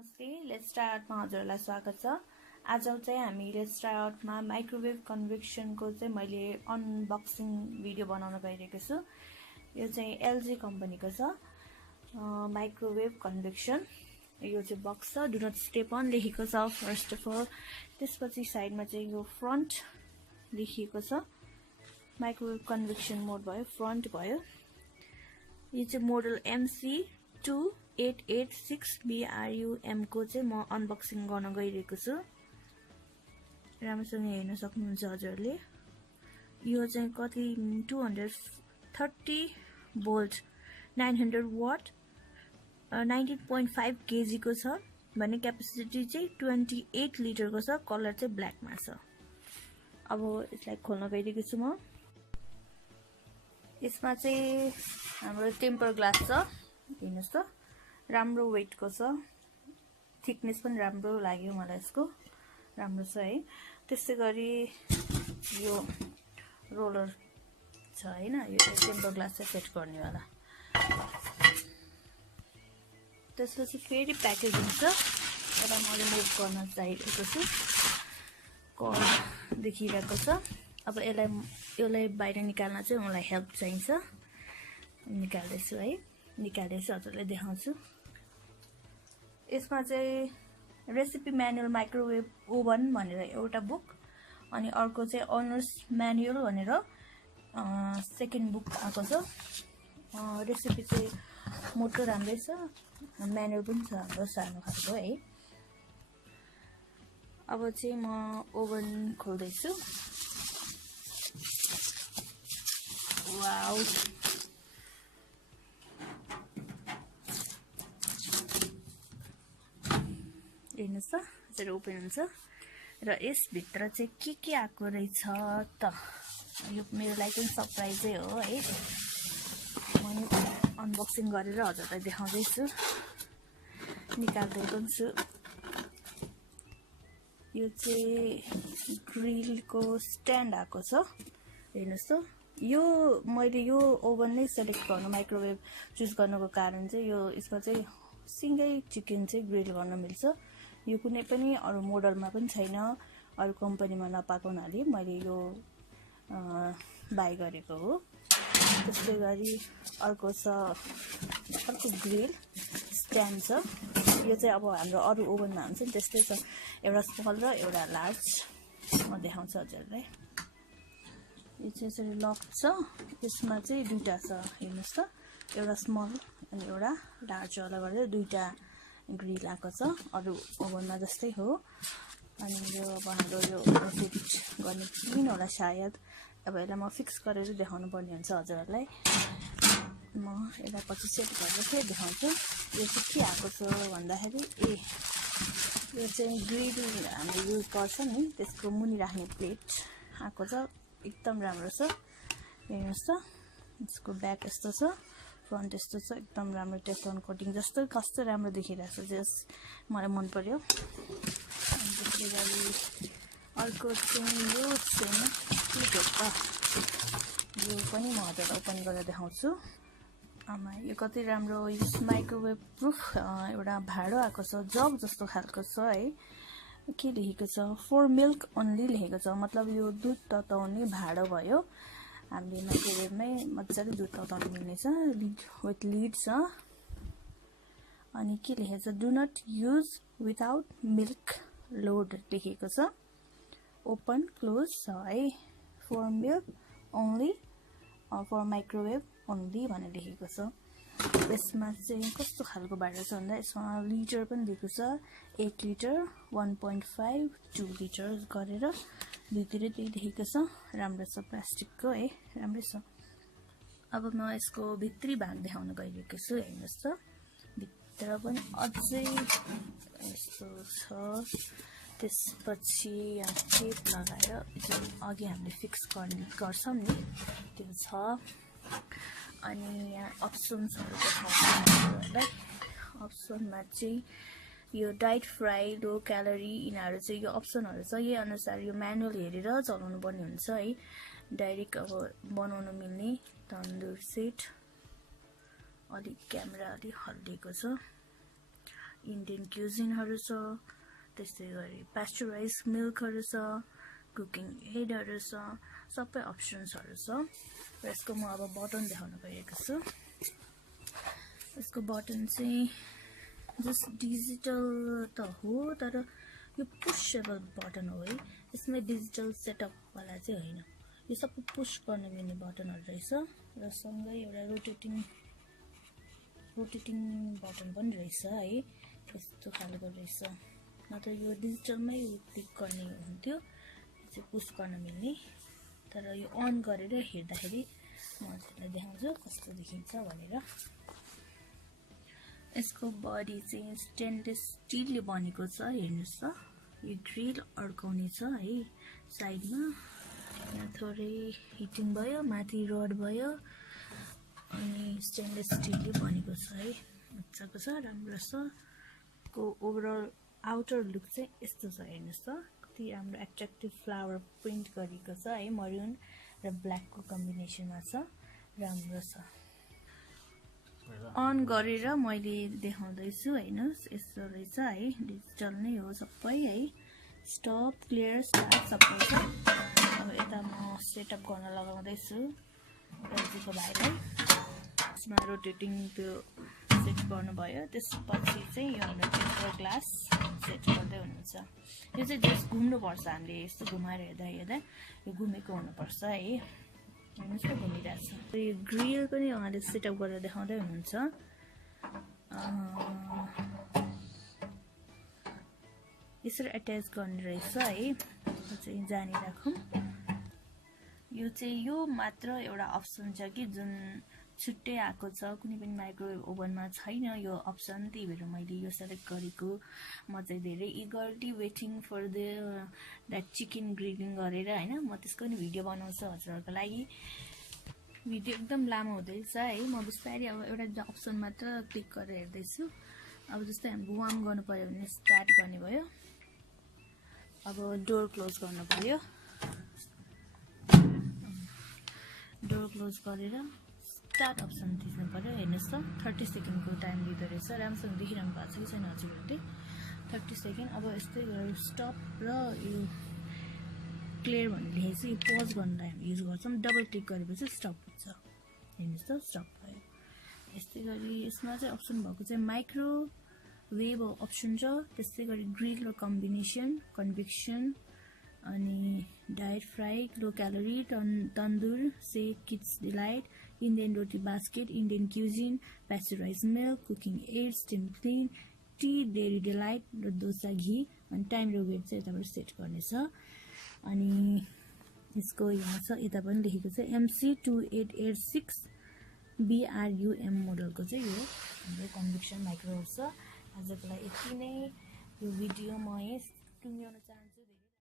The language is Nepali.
नमस्ते, लेट्स ट्राई आउटमा हजुरलाई स्वागत छ। आज चाहिँ हामी लेट्स ट्राई आउटमा माइक्रोवेभ कन्भेक्सनको चाहिँ मैले अनबक्सिङ भिडियो बनाउन गइरहेको छु। यो चाहिँ एलजी कम्पनीको छ माइक्रोवेभ कन्भेक्सन। यो चाहिँ बक्स छ, डु नट स्टेप अन लेखेको छ फर्स्ट अफ अल। त्यसपछि साइडमा चाहिँ यो फ्रन्ट लेखिएको छ। माइक्रोवेभ कन्भेक्सन मोड भयो, फ्रन्ट भयो। यो चाहिँ मोडल mc2886brum को चाहिँ म अनबक्सिङ गर्न गइरहेको छु। राम्रोसँग हेर्न सक्नुहुन्छ हजुरले। यो चाहिँ कति 230 भोल्ट 900 वाट 19.5 kg को छ भने क्यापेसिटी चाहिँ 28 लिटरको छ। कलर चाहिँ ब्ल्याकमा छ। अब यसलाई खोल्न गइरहेको छु म। यसमा चाहिँ हाम्रो टेम्पर ग्लास छ, हेर्नुस् त, राम्रो वेटको छ। थिकनेस पनि राम्रो लाग्यो मलाई, यसको राम्रो छ है। त्यसै गरी यो रोलर छ हैन, यो टेम्पर ग्लास चाहिँ सेट गर्नेवाला। त्यसपछि फेरि प्याकेजिङ छ। एउटा म रिमुभ गर्न चाहिरहेको छु, कल देखिरहेको छ। अब यसलाई बाहिर निकाल्न चाहिँ मलाई हेल्प चाहिन्छ। निकाल्दैछु है, निकाल्दैछु, हजुरलाई देखाउँछु। यसमा चाहिँ रेसिपी म्यानुअल माइक्रोवेभ ओभन भनेर एउटा बुक, अनि अर्को चाहिँ अनर्स म्यानुअल भनेर सेकेन्ड बुक आएको छ। रेसिपी चाहिँ मोटो राम्रै छ, म्यानुअल पनि छ हाम्रो सानो खालको है। अब चाहिँ म ओभन खोल्दैछु। वाउ, हेर्नुहोस् त, यसरी ओपन हुन्छ र यसभित्र चाहिँ के आएको रहेछ त। यो मेरो लागि पनि सरप्राइजै हो है। म अनबक्सिङ गरेर हजुरलाई देखाउँदैछु, निकाल्दै पनि छु। यो चाहिँ ग्रिलको स्ट्यान्ड आएको छ, हेर्नुहोस् त। यो मैले यो ओभन नै सेलेक्ट गर्नु, माइक्रोवेभ चुज गर्नुको कारण चाहिँ यो, यसमा चाहिँ सिँगै चिकन चाहिँ ग्रिल गर्न मिल्छ। यो कुनै पनि अरू मोडलमा पनि छैन, अरू कम्पनीमा नपाएको हुनाले मैले यो बाई गरेको हो। त्यसै गरी अर्को ग्रिल स्ट्यान्ड छ। यो चाहिँ अब हाम्रो अरू ओभनमा हुन्छ नि त्यस्तै छ, एउटा स्मल र एउटा लार्ज। म देखाउँछु हजुरलाई। यो चाहिँ यसरी लक छ। यसमा चाहिँ दुईवटा छ, हेर्नुहोस् त, एउटा स्मल अनि एउटा लार्जवाला गरेर दुईवटा ग्रिल आएको छ, अरू ओभनमा जस्तै हो। अनि यो अब हाम्रो यो फिट गर्ने पिन होला सायद। अब यसलाई म फिक्स गरेर देखाउनु पर्ने हुन्छ हजुरहरूलाई। म यसलाई पछि सेट गरेर फेरि देखाउँछु। यो चाहिँ के आएको छ भन्दाखेरि, यो चाहिँ ग्रिल हामीले युज गर्छ नि, त्यसको मुनि राख्ने प्लेट आएको छ। एकदम राम्रो छ, हेर्नुहोस् त। यसको ब्याक यस्तो छ, फ्रन्ट यस्तो छ, एकदम राम्रो टेफ्लोन कोटिङ जस्तो कस्तो राम्रो देखिरहेको छ। जस मलाई मन पर्यो। अनि त्यसै गरी अर्को चाहिँ यो चाहिँ के हो त, यो पनि म हजुरलाई ओपन गरेर देखाउँछु। आमा, यो कति राम्रो, यो माइक्रोवेभ प्रुफ एउटा भाँडो आएको छ, जग जस्तो खालको छ है। के लेखेको छ, फर मिल्क ओन्ली लेखेको छ, मतलब यो दुध तताउने भाँडो भयो। हामीले माइक्रोवेभमै मजाले दुध तताउनु मिल्ने छ। विथ लिड छ। अनि के लेखेको छ, do not use without milk load लेखेको छ। ओपन क्लोज छ है। For milk only, for microwave only भनेर लेखेको छ। यसमा चाहिँ कस्तो खालको भाँडो छ भन्दा, यसमा लिटर पनि दिएको छ, 8 लिटर 1.5 2 लिटर गरेर दुईतिर त्यही लेखेको छ। राम्रो छ, प्लास्टिकको है, राम्रै छ। अब म यसको भित्री भाग देखाउन गइरहेको छु, हेर्नुहोस् त। भित्र पनि अझै यस्तो छ। त्यसपछि यहाँ टेप लगाएर जुन अघि हामीले फिक्स गर्छौँ नि, त्यो छ। अनि यहाँ अप्सन्सहरू देखाउँछु। अप्सनमा चाहिँ यो डाइट फ्राई, लो क्यालोरी, यिनीहरू चाहिँ यो अप्सनहरू छ। यही अनुसार यो म्यानुअल हेरेर चलाउनु पर्ने हुन्छ है। डाइरेक्ट अब बनाउनु मिल्ने तन्दुर सेट। अलिक क्यामेरा अलिक हल्लिएको छ। इन्डियन क्युजिनहरु छ, त्यस्तै गरी पास्चुराइज मिल्कहरु छ, कुकिङ एडहरु छ, सबै अप्सन्सहरु छ। र यसको म अब बटन देखाउन गएको छु। यसको बटन चाहिँ जस्ट डिजिटल त हो, तर यो पुशेबल बटन हो है। यसमा डिजिटल सेटअप वाला चाहिँ हैन। यो सबै पुश गर्न मिल्ने बटनहरु रहेछ र सँगै एउटा रोटेटिङ बटन पनि रहेछ है। यस्तो खालको रहेछ। नत्र यो डिजिटलमै क्लिक गर्ने हुन्थ्यो, यो चाहिँ पुश गर्न मिल्ने। तर यो अन गरेर हेर्दाखेरि म हजुरलाई देखाउँछु कस्तो देखिन्छ भनेर। यसको बडी चाहिँ स्टेनलेस स्टिलले बनेको छ, हेर्नुस् त। यो ग्रिल अड्काउने छ है साइडमा। यहाँ थोरै हिटिङ भयो, माथि रड भयो, अनि स्टेनलेस स्टिलले बनेको छ है। मजाको छ, राम्रो छ। को ओभरअल आउटर लुक चाहिँ यस्तो छ, हेर्नुस् त। कति राम्रो एट्र्याक्टिभ फ्लावर प्रिन्ट गरेको छ है, मरुन र ब्ल्याकको कम्बिनेसनमा छ, राम्रो छ। अन गरेर मैले देखाउँदैछु, हेर्नुस् यस्तो रहेछ है। डिजिटल नै हो सबै है। स्टप, क्लियर, स्टार्ट सबै छ। अब यता म सेटअप गर्न लगाउँदैछु दाजुको भाइलाई। यसमा रोटेटिङ त्यो सेट गर्नुभयो, त्यसपछि चाहिँ यो हाम्रो टेम्पर ग्लास सेट गर्दै हुनुहुन्छ। यो चाहिँ जस्ट घुम्नुपर्छ, हामीले यस्तो घुमाएर हेर्दा यो घुमेको हुनुपर्छ है। हेर्नुहोस् त घुमिरहेछ। यो ग्रिल पनि उहाँले सेटअप गरेर देखाउँदै हुनुहुन्छ। यसरी एट्याच गर्ने रहेछ है। यो चाहिँ जानिराखौँ। यो चाहिँ यो मात्र एउटा अप्सन छ कि जुन छुट्टै आएको छ, कुनै पनि माइक्रोवेभ ओभनमा छैन यो अप्सन, त्यही भएर मैले यो सेलेक्ट गरेको। म चाहिँ धेरै eagerly waiting for that chicken grilling गरेर हैन, म त्यसको नि भिडियो बनाउँछु हजुरहरूको लागि। भिडियो एकदम लामो हुँदैछ है। म बिस्तारै अब एउटा अप्सन मात्र क्लिक गरेर हेर्दैछु। अब जस्तै हामीले वार्म गर्नु पर्यो भने स्टार्ट गर्ने भयो। अब डोर क्लोज गर्नु पर्यो। डोर क्लोज गरेर स्टार्ट अप्सन थिच्नु पर्यो। हेर्नुहोस् त 30 सेकेन्डको टाइम लिँदो रहेछ। राम्रोसँग देखिरहनु भएको छ कि छैन हजुरहरूले? 30 सेकेन्ड। अब यस्तै गरेर स्टप र यो क्लियर भन्ने लेखेको छ, यो पज गर्नलाई हामी युज गर्छौँ। डबल क्लिक गरेपछि स्टप हुन्छ। हेर्नुहोस् त स्टप भयो। यस्तै गरी यसमा चाहिँ अप्सन भएको चाहिँ माइक्रोवेभ अप्सन छ, त्यस्तै गरी ग्रिल र कम्बिनेसन, कन्भेक्सन, अनि diet fry, low calorie, tandoor, सेक, kids delight, Indian roti basket, Indian cuisine, pasteurize milk, cooking aid, steam clean, tea, dairy delight र डोसा घी। अनि टाइम र वेट चाहिँ यताबाट सेट गर्नेछ। अनि यसको यहाँ छ, यता पनि लेखेको छ mc2886brum मोडलको चाहिँ यो हाम्रो कन्भेक्सन माइक्रोवेभ छ। आजको लागि यति नै। यो भिडियो म यस टुङ्ग्याउन चाहन्छु।